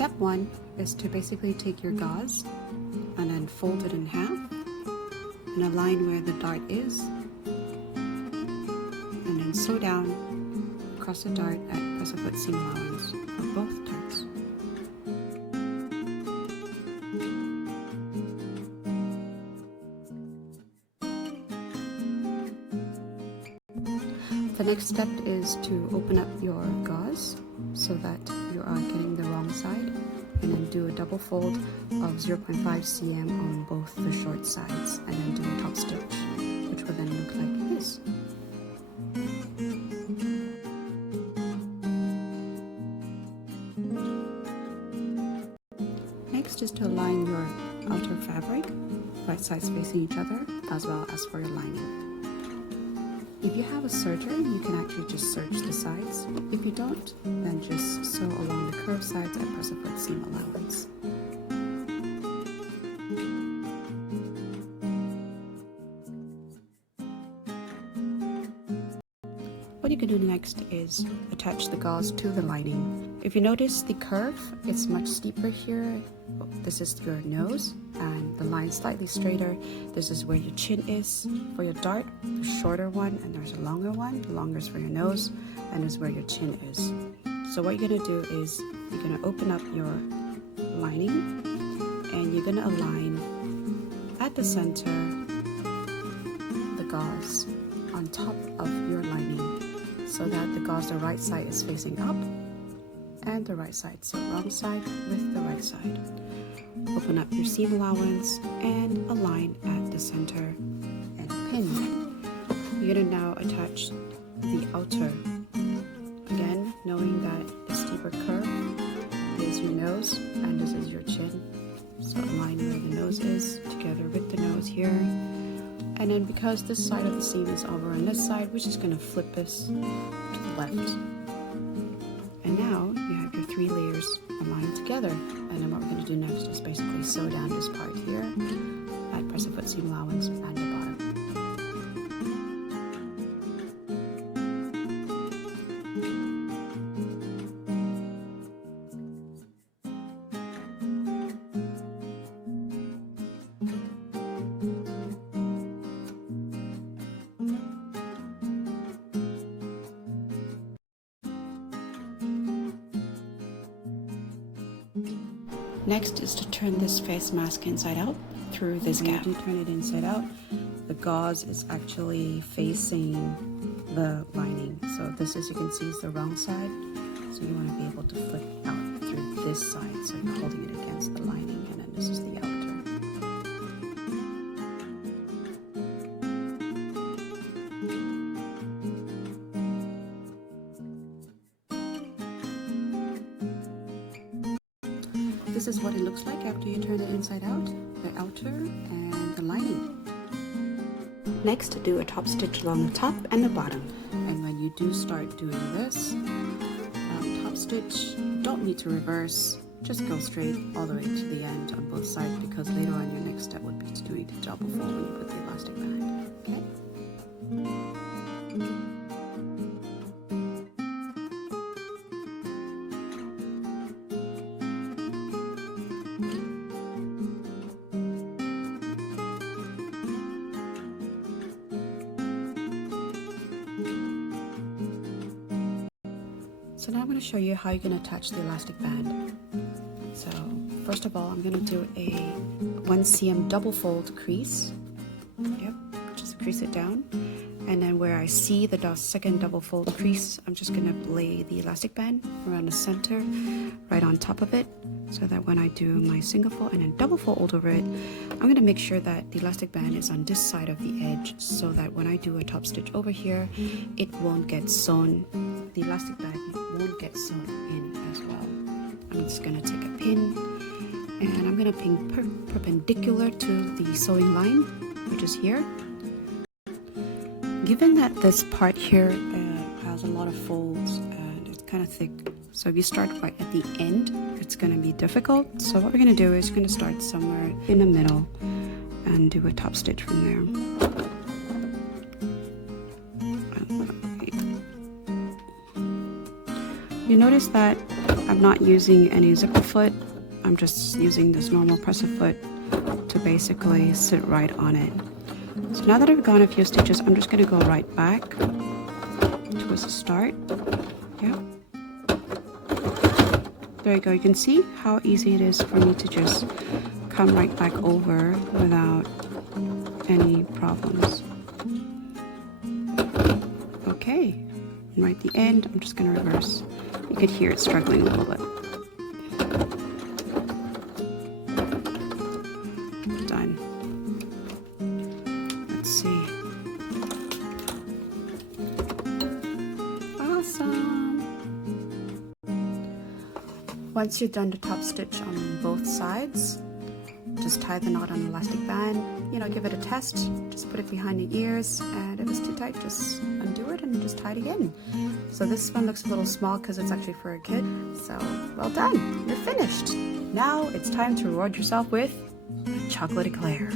step one is to basically take your gauze and then fold it in half and align where the dart is, and then sew down across the dart at press of foot seam allowance for both darts. The next step is to open up your gauze so that you are getting the wrong side, and then do a double fold of 0.5 cm on both the short sides, and then do a top stitch, which will then look like this. Next is to align your outer fabric, right sides facing each other, as well as for your lining. If you have a serger, you can actually just serge the sides. If you don't, then just sew along the curved sides at press of foot seam allowance. What you can do next is attach the gauze to the lining. If you notice the curve, it's much steeper here. This is your nose, and the line slightly straighter. This is where your chin is for your dart, the shorter one, and there's a longer one. The longer is for your nose, and is where your chin is. So what you're gonna do is you're gonna open up your lining, and you're gonna align at the center the gauze on top of your lining, so that the gauze, the right side is facing up and the right side, so wrong side with the right side. Open up your seam allowance and align at the center and pin. You're gonna now attach the outer, again knowing that the steeper curve is your nose and this is your chin, so align where the nose is together with the nose here. And then because this side of the seam is over on this side, we're just going to flip this to the left. And now you have your 3 layers aligned together. And then what we're going to do next is basically sew down this part here at press of foot seam allowance and the bottom. Next is to turn this face mask inside out through this gap. When you do turn it inside out, the gauze is actually facing the lining. So this, as you can see, is the wrong side. So you want to be able to flip out through this side. So you're holding it against the lining, and then this is the outer. This is what it looks like after you turn it inside out, the outer and the lining. Next, do a top stitch along the top and the bottom. And when you do start doing this top stitch, you don't need to reverse, just go straight all the way to the end on both sides, because later on your next step would be to doing the double fold when you put the elastic band. Okay? So now I'm going to show you how you're going to attach the elastic band. So first of all, I'm going to do a 1 cm double fold crease. Yep, just crease it down. And then where I see the second double fold crease, I'm just going to lay the elastic band around the center, right on top of it, so that when I do my single fold and then double fold over it, I'm going to make sure that the elastic band is on this side of the edge, so that when I do a top stitch over here, it won't get sewn. The elastic band won't get sewn in as well. I'm just going to take a pin, and I'm going to pin perpendicular to the sewing line, which is here. Given that this part here has a lot of folds and it's kind of thick, so if you start right at the end, it's going to be difficult. So what we're going to do is we're going to start somewhere in the middle and do a top stitch from there. You notice that I'm not using any zipper foot. I'm just using this normal presser foot to basically sit right on it. So now that I've gone a few stitches, I'm just going to go right back towards the start. Yep. There you go. You can see how easy it is for me to just come right back over without any problems. Okay, and right at the end, I'm just going to reverse. You could hear it struggling a little bit. Done. Let's see. Awesome. Once you've done the top stitch on both sides, just tie the knot on the elastic band, give it a test, just put it behind the ears, and if it's too tight, just undo it and just tie it again. So this one looks a little small because it's actually for a kid. So well done, you're finished. Now it's time to reward yourself with a chocolate eclair.